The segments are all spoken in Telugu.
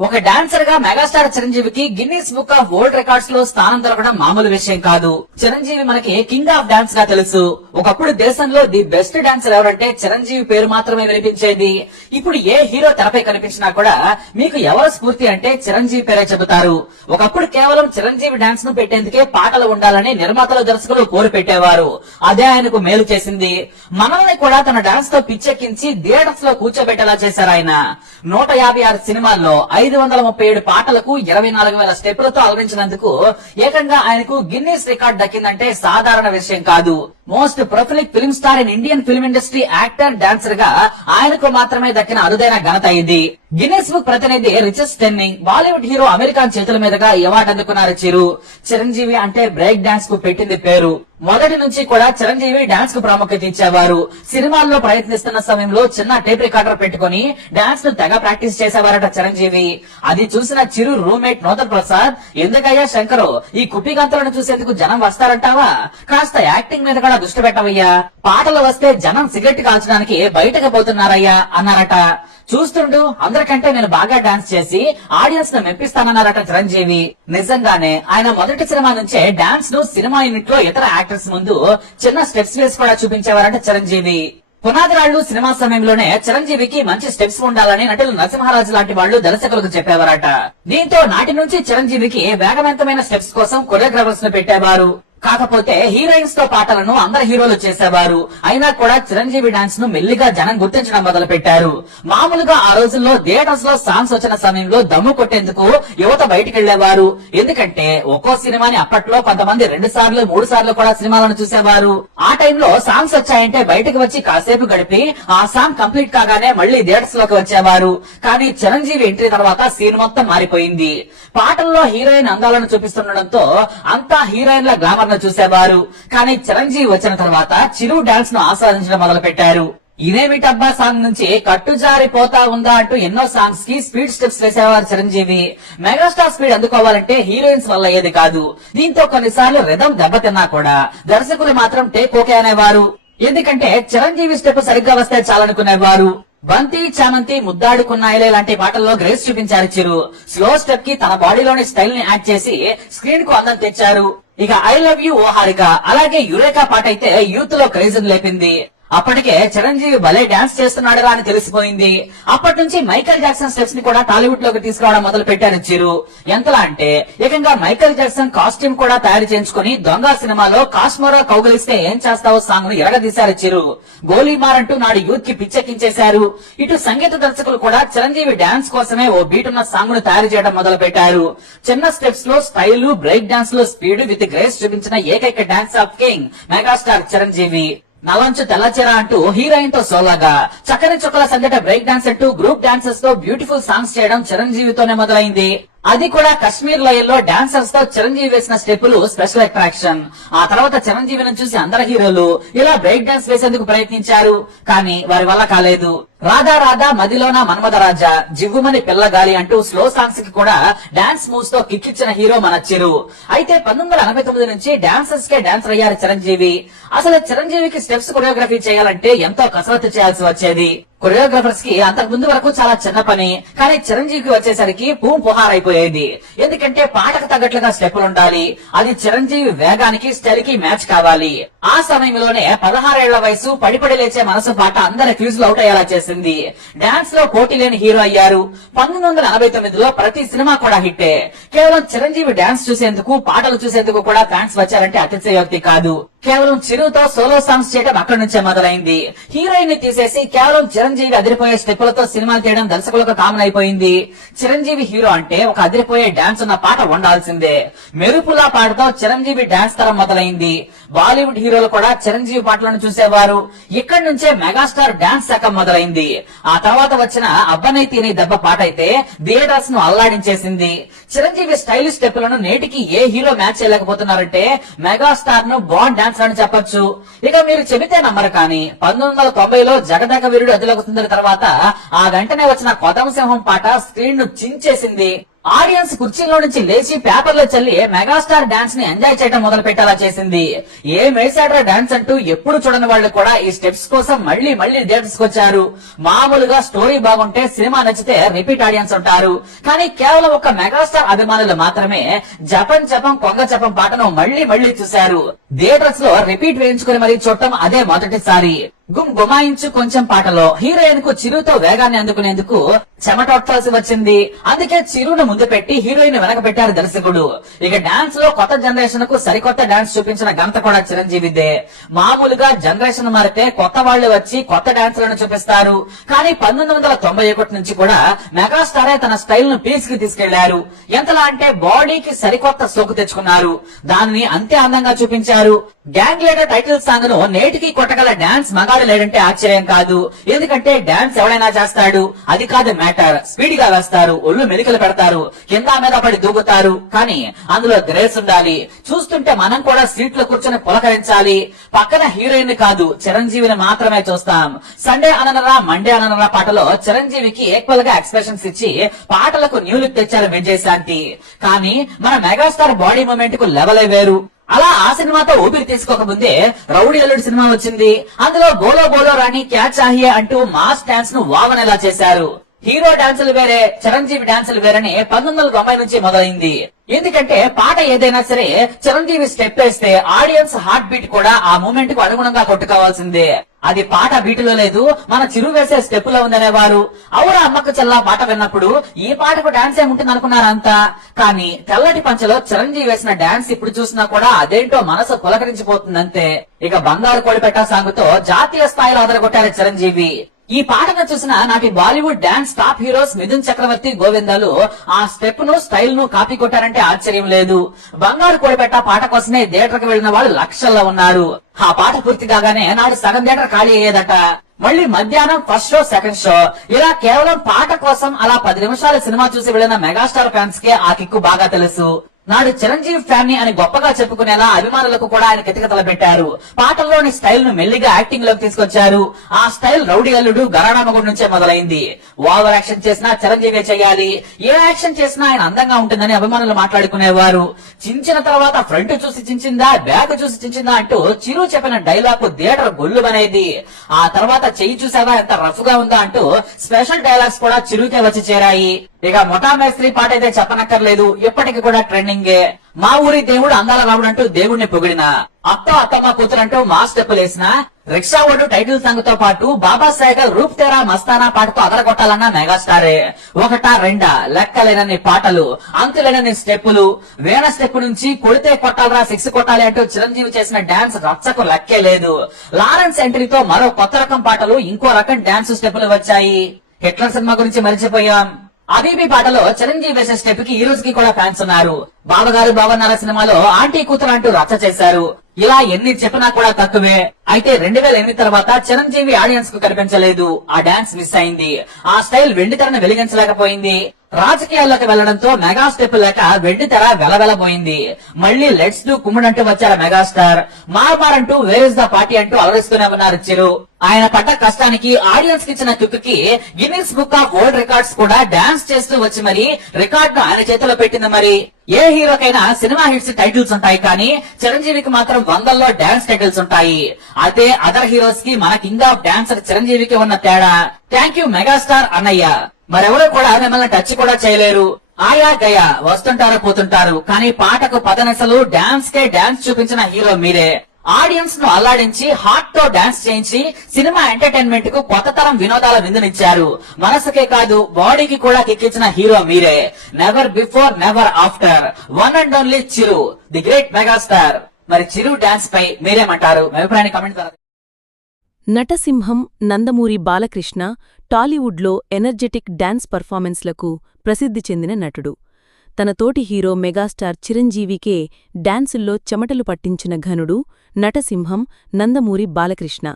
ఒక డాన్సర్గా మెగాస్టార్ చిరంజీవికి గిన్నీస్ బుక్ ఆఫ్ వరల్డ్ రికార్డ్స్లో స్థానం దొరకడం మామూలు విషయం కాదు. చిరంజీవి మనకి కింగ్ ఆఫ్ డాన్స్గా తెలుసు? ఒకప్పుడు దేశంలో ది బెస్ట్ డాన్సర్ ఎవరంటే చిరంజీవి పేరు మాత్రమే వినిపించేది. ఇప్పుడు ఏ హీరో తెరపై కనిపించినా కూడా మీకు ఎవరు స్ఫూర్తి అంటే చిరంజీవి పేరే చెబుతారు. ఒకప్పుడు కేవలం చిరంజీవి డాన్స్ను పెట్టేందుకే పాటలు ఉండాలని నిర్మాతలు దర్శకులు కోరు పెట్టేవారు. అదే ఆయనకు మేలు చేసింది. మనల్ని కూడా తన డాన్స్తో పిచ్చెక్కించి థియేటర్స్లో కూర్చోబెట్టేలా చేశారు ఆయన. నూట యాభై ఆరు సినిమాల్లో ఐదు వందల ముప్పై ఏడు పాటలకు ఇరవై నాలుగు వేల స్టెప్లతో అలరించినందుకు ఏకంగా ఆయనకు గిన్నీస్ రికార్డ్ దక్కిందంటే సాధారణ విషయం కాదు. Most prolific film star in Indian film industry actor డాన్సర్గా ఆయనకు మాత్రమే దక్కిన అరుదైన ఘనత ఇది. గిన్నెస్ బుక్ ప్రతినిధి రిచెస్ టెన్నింగ్ బాలీవుడ్ హీరో అమెరికా చేతుల మీదుగా ఈ అవార్డు అందుకున్నారు చిరు. చిరంజీవి అంటే బ్రేక్ డాన్స్కు పెట్టింది పేరు. మొదటి నుంచి కూడా చిరంజీవి డాన్స్కు ప్రాముఖ్యత ఇచ్చేవారు. సినిమాల్లో ప్రయత్నిస్తున్న సమయంలో చిన్న టేప్ రికార్డర్ పెట్టుకుని డాన్స్ను తెగ ప్రాక్టీస్ చేసేవారట చిరంజీవి. అది చూసిన చిరు రూమ్మేట్ నూతన్ ప్రసాద్ ఎందుకయ్యా శంకరు ఈ కుప్పి గంతలను చూసేందుకు జనం వస్తారంటావా? కాస్త యాక్టింగ్ మీద కూడా దృష్టి పెట్టవయ్యా. పాటలు వస్తే జనం సిగరెట్ కాల్చడానికి బయటకు పోతున్నారయ్యా అన్నారట. చూస్తుండు అందరికంటే నేను బాగా డాన్స్ చేసి ఆడియన్స్ను మెప్పిస్తానన్నారట చిరంజీవి. నిజంగానే ఆయన మొదటి సినిమా నుంచే డాన్స్ను సినిమా యూనిట్లో ఇతర యాక్టర్స్ ముందు చిన్న స్టెప్స్ వేసి కూడా చూపించేవారట చిరంజీవి. పునాదిరాళ్ళు సినిమా సమయంలోనే చిరంజీవికి మంచి స్టెప్స్ ఉండాలని నటులు నరసింహరాజు లాంటి వాళ్ళు దర్శకులకు చెప్పేవారట. దీంతో నాటి నుంచి చిరంజీవికి వేగవంతమైన స్టెప్స్ కోసం కొరియోగ్రాఫర్స్ను పెట్టేవారు. కాకపోతే హీరోయిన్స్తో పాటలను అందరు హీరోలు చేసేవారు. అయినా కూడా చిరంజీవి డాన్స్ను మెల్లిగా జనం గుర్తించడం మొదలు పెట్టారు మామూలుగా ఆ రోజుల్లో థియేటర్స్లో సాంగ్స్ వచ్చిన సమయంలో దమ్ము కొట్టేందుకు యువత బయటికి వెళ్ళేవారు ఎందుకంటే ఒక్కో సినిమాని అప్పట్లో కొంతమంది రెండు సార్లు మూడు సార్లు కూడా సినిమాలను చూసేవారు. ఆ టైంలో సాంగ్స్ వచ్చాయంటే బయటకు వచ్చి కాసేపు గడిపి ఆ సాంగ్ కంప్లీట్ కాగానే మళ్ళీ థియేటర్స్లోకి వచ్చేవారు. కానీ చిరంజీవి ఎంట్రీ తర్వాత సీన్ మొత్తం మారిపోయింది. పాటల్లో హీరోయిన్ అందాలను చూపిస్తుండటంతో అంతా హీరోయిన్ల గ్లామర్ ను చూసేవారు. కానీ చిరంజీవి వచ్చిన తర్వాత చిరు డాన్స్ను ఆస్వాదించడం మొదలు పెట్టారు ఇదేమిటబ్బా సాంగ్ నుంచి కట్టుజారి పోతా ఉందా అంటూ ఎన్నో సాంగ్స్కి స్పీడ్ స్టెప్స్ వేసేవారు చిరంజీవి. మెగాస్టార్ స్పీడ్ అందుకోవాలంటే హీరోయిన్స్ వల్ల అయ్యేది కాదు. దీంతో కొన్నిసార్లు రిధం దెబ్బతిన్నా కూడా దర్శకులు మాత్రం టేక్ ఓకే అనేవారు. ఎందుకంటే చిరంజీవి స్టెప్ సరిగ్గా వస్తే చాలనుకునేవారు. బంతి చామంతి ముద్దాడుకున్నాయిలే లాంటి పాటల్లో గ్రేస్ చూపించారు చిరు. స్లో స్టెప్కి తన బాడీలోని స్టైల్ని యాడ్ చేసి స్క్రీన్కు అందం తెచ్చారు. ఇక ఐ లవ్ యూ ఓ హారిక. అలాగే యురేకా పాట అయితే యూత్లో క్రేజ్ లేపింది. అప్పటికే చిరంజీవి భలే డాన్స్ చేస్తున్నాడుగా అని తెలిసిపోయింది. అప్పటి నుంచి మైకేల్ జాక్సన్ స్టెప్స్ని కూడా టాలీవుడ్లోకి తీసుకురావడం మొదలు పెట్టారు చిరు. ఎంతలా అంటే ఏకంగా మైకేల్ జాక్సన్ కాస్ట్యూమ్ కూడా తయారు చేయించుకుని దొంగ సినిమాలో కాశ్మోరా కౌగలిస్తే ఏం చేస్తావో సాంగ్ను ఎరగదీశారు చిరు. గోలీమార్ అంటూ నాడు యూత్కి పిచ్చెక్కించేశారు. ఇటు సంగీత దర్శకులు కూడా చిరంజీవి డాన్స్ కోసమే ఓ బీట్ ఉన్న సాంగ్ను తయారు చేయడం మొదలు పెట్టారు చిన్న స్టెప్స్లో స్టైల్ బ్రేక్ డాన్స్లో స్పీడ్ విత్ గ్రేస్ చూపించిన ఏకైక dance of king megastar Chiranjeevi. నలంచు తెల్లచెర అంటూ హీరోయిన్తో సోలాగా. చక్కని చుక్కల సందట బ్రేక్ డాన్స్ అంటూ గ్రూప్ డాన్సెస్తో బ్యూటిఫుల్ సాంగ్స్ చేయడం చిరంజీవితోనే మొదలైంది. అది కూడా కశ్మీర్ లయల్లో డాన్సర్స్తో చిరంజీవి వేసిన స్టెప్పులు స్పెషల్ అట్రాక్షన్. ఆ తర్వాత చిరంజీవిని చూసి అందరు హీరోలు ఇలా బ్రేక్ డాన్స్ వేసేందుకు ప్రయత్నించారు. కానీ వారి వల్ల కాలేదు. రాధా రాధా మదిలోన మన్మధరాజా జివ్వుమని పిల్లగాలి అంటూ స్లో సాంగ్స్కి కూడా డాన్స్ మూవ్స్తో కిక్కిచ్చిన హీరో మన చిరు. అయితే పంతొమ్మిది వందల ఎనభై తొమ్మిది నుంచి డాన్సర్స్ కే డాన్సర్ అయ్యారు చిరంజీవి. అసలు చిరంజీవికి స్టెప్స్ కొరియోగ్రఫీ చేయాలంటే ఎంతో కసరత్తు చేయాల్సి వచ్చేది. కొరియోగ్రాఫర్స్కి అంతకు ముందు వరకు చాలా చిన్న పని కానీ చిరంజీవికి వచ్చేసరికి పూం పుహారైపోయేది. ఎందుకంటే పాటకు తగ్గట్లుగా స్టెప్పులు ఉండాలి అది చిరంజీవి వేగానికి స్టైల్కి మ్యాచ్ కావాలి. ఆ సమయంలోనే పదహారేళ్ళ వయసు పడిపడి లేచే మనసు పాట అందరి ఫ్యూజ్ అవుట్ అయ్యేలా చేసింది. డాన్స్లో పోటీ లేని హీరో అయ్యారు. పంతొమ్మిది వందల నలభై తొమ్మిదిలో ప్రతి సినిమా కూడా హిట్టే. కేవలం చిరంజీవి డాన్స్ చూసేందుకు పాటలు చూసేందుకు కూడా ఫ్యాన్స్ వచ్చారంటే అతిశయోక్తి కాదు. కేవలం చిరుతో సోలో సాంగ్స్ చేయడం అక్కడి నుంచే మొదలైంది. హీరోయిన్ని తీసేసి కేవలం చిరంజీవి అదిరిపోయే స్టెప్పులతో సినిమాలు తీయడం దర్శకులకు కామన్ అయిపోయింది. చిరంజీవి హీరో అంటే ఒక అదిరిపోయే డాన్స్ ఉన్న పాట ఉండాల్సిందే. మెరుపులా పాటతో చిరంజీవి డాన్స్ తరం మొదలైంది. బాలీవుడ్ హీరోలు కూడా చిరంజీవి పాటలను చూసేవారు. ఇక్కడి నుంచే మెగాస్టార్ డాన్స్ శాఖ మొదలైంది. ఆ తర్వాత వచ్చిన అబ్బనై తీని దెబ్బ పాట అయితే థియేటర్స్ను అల్లాడించేసింది. చిరంజీవి స్టైలిష్ స్టెప్పులను నేటికి ఏ హీరో మ్యాచ్ చేయలేకపోతున్నారంటే మెగాస్టార్ను బాండ్ ఛాన్స్ అని చెప్పొచ్చు. ఇక మీరు చెబితే నమ్మరు కానీ పంతొమ్మిది వందల తొంభైలో జగదగ వీరుడు అదిలోకి తర్వాత ఆ వెంటనే వచ్చిన కొత్త పాట స్క్రీన్ను చించేసింది. ఆడియన్స్ కుర్చీలో నుంచి లేచి పేపర్లో చల్లి మెగాస్టార్ డాన్స్ని ఎంజాయ్ చేయడం మొదలు పెట్టేలా చేసింది. ఏ మేసాడ్రా డాన్స్ అంటూ ఎప్పుడు చూడని వాళ్ళు కూడా ఈ స్టెప్స్ కోసం మళ్ళీ మళ్ళీ థియేటర్స్ వచ్చారు మామూలుగా స్టోరీ బాగుంటే సినిమా నచ్చితే రిపీట్ ఆడియన్స్ ఉంటారు. కానీ కేవలం ఒక మెగాస్టార్ అభిమానులు మాత్రమే జపం జపం కొంగ జపం పాటను మళ్ళీ మళ్ళీ చూశారు. థియేటర్స్లో రిపీట్ వేయించుకుని మరీ చూడటం అదే మొదటిసారి. గుమ్ గుమాయించు కొంచెం పాటలో హీరోయిన్కు చిరుతో వేగాన్ని అందుకునేందుకు చెమటొట్టాల్సి వచ్చింది. అందుకే చిరును ముందు పెట్టి హీరోయిన్ వెనక పెట్టారు దర్శకుడు. ఇక డాన్స్లో కొత్త జనరేషన్కు సరికొత్త డాన్స్ చూపించిన ఘనత కూడా చిరంజీవిదే. మామూలుగా జనరేషన్ మారితే కొత్త వాళ్ళు వచ్చి కొత్త డాన్స్లను చూపిస్తారు. కానీ పంతొమ్మిది వందల తొంభై ఒకటి నుంచి కూడా మెగాస్టారే తన స్టైల్ను పీల్స్కి తీసుకెళ్ళారు. ఎంతలా అంటే బాడీకి సరికొత్త సోకు తెచ్చుకున్నారు. దానిని అంతే అందంగా చూపించారు. గ్యాంగ్ లీడర్ టైటిల్ సాంగ్ను నేటికి కొట్టగల డాన్స్ మగాడు లేడంటే ఆశ్చర్యం కాదు. ఎందుకంటే డాన్స్ ఎవడైనా చేస్తాడు. అది కాదు మ్యాటర్. స్పీడ్గా వేస్తారు ఒళ్ళు మెలికలు పెడతారు కింద మీద పడి దూకుతారు. కానీ అందులో గ్రేస్ ఉండాలి. చూస్తుంటే మనం కూడా సీట్లో కూర్చొని పులకరించాలి. పక్కన హీరోయిన్ కాదు చిరంజీవిని మాత్రమే చూస్తాం. సండే అననరా మండే అననరా పాటలో చిరంజీవికి ఈక్వల్గా ఎక్స్ప్రెషన్స్ ఇచ్చి పాటలకు న్యూ లుక్ తెచ్చారు విజయశాంతి కానీ మన మెగాస్టార్ బాడీ మూమెంట్కు లెవలే వేరు. అలా ఆ సినిమాతో ఊపిరి తీసుకోకముందే రౌడీ అల్లుడు సినిమా వచ్చింది. అందులో బోలో బోలో రాణి క్యా చాహియే అంటూ మాస్ డాన్స్ను వావనేలా చేశారు. హీరో డాన్సులు వేరే చిరంజీవి డాన్సులు వేరని పంతొమ్మిది వందల తొంభై నుంచి మొదలైంది. ఎందుకంటే పాట ఏదైనా సరే చిరంజీవి స్టెప్ వేస్తే ఆడియన్స్ హార్ట్ బీట్ కూడా ఆ మూమెంట్కు అనుగుణంగా కొట్టుకోవాల్సిందే. అది పాట బీటులో లేదు మన చిరు వేసే స్టెప్లో ఉందనేవారు. అవురా అమ్మకు చల్లా పాట విన్నప్పుడు ఈ పాటకు డాన్స్ ఏముంటుంది అనుకున్నారంతా. కానీ తెల్లటి పంచలో చిరంజీవి వేసిన డాన్స్ ఇప్పుడు చూసినా కూడా అదేంటో మనసు పులకరించిపోతుందంతే. ఇక బంగారు కోడిపెట్ట సాగుతో జాతీయ స్థాయిలో అదరగొట్టారు చిరంజీవి. ఈ పాటను చూసిన నాటి Bollywood dance top heroes Mithun Chakraborty గోవిందాలు ఆ స్టెప్ను స్టైల్ను కాపీ కొట్టారంటే ఆశ్చర్యం లేదు. బంగారు కోడిపెట్ట పాట కోసమే థియేటర్కి వెళ్ళిన వాళ్ళు లక్షల్లో ఉన్నారు. ఆ పాట పూర్తి కాగానే నాడు సగం థియేటర్ ఖాళీ అయ్యేదట. మళ్ళీ మధ్యాహ్నం ఫస్ట్ షో సెకండ్ షో. ఇలా కేవలం పాట కోసం అలా పది నిమిషాల సినిమా చూసి వెళ్ళిన మెగాస్టార్ ఫ్యాన్స్ కే ఆ కిక్కు బాగా తెలుసు. నాడు చిరంజీవి ఫ్యాన్ని అని గొప్పగా చెప్పుకునేలా అభిమానులకు కూడా ఆయన కితకతల పెట్టారు. పాటల్లోని స్టైల్ను మెల్లిగా యాక్టింగ్లోకి తీసుకొచ్చారు. ఆ స్టైల్ రౌడీ అల్లుడు గరాడామగుడు నుంచే మొదలైంది. ఓవర్ యాక్షన్ చేసినా చిరంజీవి చేయాలి. ఏ యాక్షన్ చేసినా ఆయన అందంగా ఉంటుందని అభిమానులు మాట్లాడుకునేవారు. చించిన తర్వాత ఫ్రంట్ చూసి చించిందా బ్యాక్ చూసి చించిందా అంటూ చిరు చెప్పిన డైలాగ్ థియేటర్ గొల్లుమనేది ఆ తర్వాత చెయ్యి చూసావా ఎంత రఫ్గా ఉందా అంటూ స్పెషల్ డైలాగ్స్ కూడా చిరుకే వచ్చి చేరాయి. ఇక మొటామేస్త్రి పాట అయితే చెప్పనక్కర్లేదు. ఇప్పటికి కూడా ట్రెండింగే. మా ఊరి దేవుడు అందాల రావుడు అంటూ దేవుడిని పొగిడిన. అత్త అత్తమ్మ కూతురంటూ మా స్టెప్పులు వేసిన. రిక్షా ఓడు టైటిల్ సాంగ్తో పాటు బాబా సాగర్ రూప్ తెరా మస్తానా పాటతో అదరగొట్టాలన్న మెగాస్టారే. ఒకటా రెండా లెక్కలేనన్ని పాటలు అంతులేనన్ని స్టెప్పులు. వేణ స్టెప్ నుంచి కొడితే కొట్టాలరా సిక్స్ కొట్టాలి అంటూ చిరంజీవి చేసిన డాన్స్ రచ్చకు లెక్కే లేదు. లారెన్స్ ఎంట్రీతో మరో కొత్త రకం పాటలు ఇంకో రకం డాన్స్ స్టెప్పులు వచ్చాయి. హిట్లర్ సినిమా గురించి మరిచిపోయాం. అదేబీ పాటలో చిరంజీవి వేసే స్టెప్కి ఈ రోజుకి కూడా ఫ్యాన్స్ ఉన్నారు. బావగారు బావన్నార సినిమాలో ఆంటీ కూతురు అంటూ రచ్చ చేశారు. ఇలా ఎన్ని చెప్పినా కూడా తక్కువే. అయితే రెండు వేల ఎనిమిది తర్వాత చిరంజీవి ఆడియన్స్కు కనిపించలేదు. ఆ డాన్స్ మిస్ అయింది. ఆ స్టైల్ వెండితరను వెలిగించలేకపోయింది. రాజకీయాల్లోకి వెళ్ళడంతో మెగా స్టెప్ లేక వెండి తెర వెలవెలబోయింది. మళ్ళీ లెట్స్ డూ కుమ్ముడంటూ వచ్చారు మెగాస్టార్. మారమారంటూ వేర్ ఇస్ ద పార్టీ అంటూ అలరిస్తూనే ఉన్నారు చిరు ఆయన పడ్డ కష్టానికి ఆడియన్స్కి ఇచ్చిన కిక్కి Guinness book of world records కూడా డాన్స్ చేస్తూ వచ్చి మరి రికార్డ్ను ఆయన చేతిలో పెట్టింది మరి. ఏ హీరోకైనా సినిమా హిట్స్ టైటిల్స్ ఉంటాయి కానీ చిరంజీవికి మాత్రం వందల్లో డాన్స్ టైటిల్స్ ఉంటాయి. అదే అదర్ హీరోస్కి మన కింగ్ ఆఫ్ డాన్సర్ చిరంజీవికి ఉన్న తేడా. థ్యాంక్ యూ మెగాస్టార్ అన్నయ్య. మరెవరు కూడా మిమ్మల్ని టచ్ కూడా చేయలేరు. ఆయా గయా వస్తుంటారు పోతుంటారు. కానీ పాటకు పదనసలు డాన్స్ కే డాన్స్ చూపించిన హీరో మీరే. ఆడియన్స్ను అల్లాడించి హార్ట్తో డాన్స్ చేయించి సినిమా ఎంటర్టైన్మెంట్కు కొత్త తరం వినోదాల విందునిచ్చారు. మనసుకే కాదు బాడీకి కూడా కిక్కించిన హీరో మీరే. Never before never after one and only Chiru the great megastar మరి చిరు డాన్స్ పై మీరేమంటారు అభిప్రాయాన్ని కమెంట్ ద్వారా నటసింహం నందమూరి బాలకృష్ణ టాలీవుడ్లో ఎనర్జెటిక్ డాన్స్ పర్ఫార్మెన్స్లకు ప్రసిద్ధి చెందిన నటుడు. తన తోటి హీరో మెగాస్టార్ చిరంజీవికే డాన్సుల్లో చెమటలు పట్టించిన ఘనుడు నటసింహం నందమూరి బాలకృష్ణ.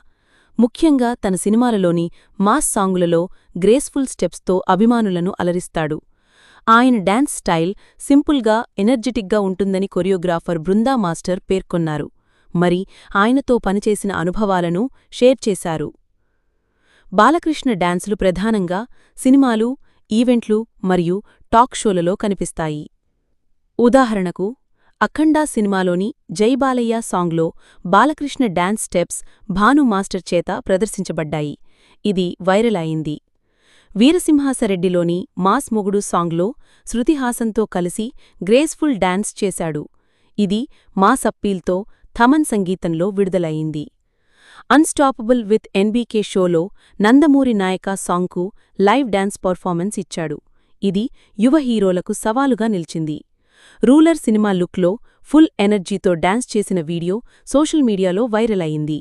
ముఖ్యంగా తన సినిమాలలోని మాస్ సాంగులలో గ్రేస్ఫుల్ స్టెప్స్తో అభిమానులను అలరిస్తాడు. ఆయన డాన్స్ స్టైల్ సింపుల్గా ఎనర్జెటిక్గా ఉంటుందని కొరియోగ్రాఫర్ బృందా మాస్టర్ పేర్కొన్నారు. మరి ఆయనతో పనిచేసిన అనుభవాలను షేర్ చేశారు. బాలకృష్ణ డాన్సులు ప్రధానంగా సినిమాలు ఈవెంట్లు మరియు టాక్ షోలలో కనిపిస్తాయి. ఉదాహరణకు అఖండా సినిమాలోని జై బాలయ్య సాంగ్లో Balakrishna dance steps Bhanu master చేత ప్రదర్శించబడ్డాయి. ఇది వైరల్ అయింది. వీరసింహాసరెడ్డిలోని మాస్ మొగుడు సాంగ్లో శృతిహాసన్తో కలిసి గ్రేస్ఫుల్ డాన్స్ చేశాడు. ఇది మాస్ అప్పీల్తో థమన్ సంగీతంలో విడుదలయింది అన్స్టాపబుల్ విత్ ఎన్బీకే షోలో నందమూరి నాయక సాంగ్కు లైవ్ డాన్స్ పర్ఫార్మెన్స్ ఇచ్చాడు. ఇది యువ హీరోలకు సవాలుగా నిలిచింది. రూలర్ సినిమా లుక్లో ఫుల్ ఎనర్జీతో డాన్స్ చేసిన వీడియో సోషల్ మీడియాలో వైరల్ అయింది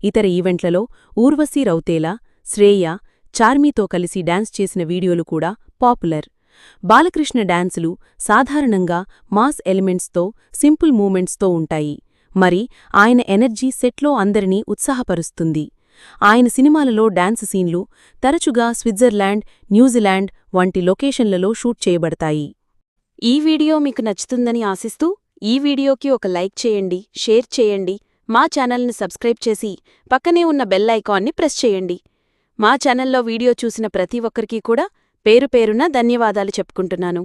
ఇతర ఈవెంట్లలో ఊర్వశీ రౌతేలా శ్రేయ చార్మీతో కలిసి డాన్స్ చేసిన వీడియోలు కూడా పాపులర్. బాలకృష్ణ డాన్సులు సాధారణంగా మాస్ ఎలిమెంట్స్తో సింపుల్ మూమెంట్స్తో ఉంటాయి. మరి ఆయన ఎనర్జీ సెట్లో అందరినీ ఉత్సాహపరుస్తుంది. ఆయన సినిమాలలో డాన్స్ సీన్లు తరచుగా స్విట్జర్లాండ్ న్యూజిలాండ్ వంటి లొకేషన్లలో షూట్ చేయబడతాయి. ఈ వీడియో మీకు నచ్చుతుందని ఆశిస్తూ ఈ వీడియోకి ఒక లైక్ చేయండి షేర్ చేయండి మా ఛానల్ని సబ్స్క్రైబ్ చేసి పక్కనే ఉన్న బెల్ ఐకాన్ని ప్రెస్ చేయండి. మా ఛానల్లో వీడియో చూసిన ప్రతి ఒక్కరికీ కూడా పేరు పేరున ధన్యవాదాలు చెప్పుకుంటున్నాను.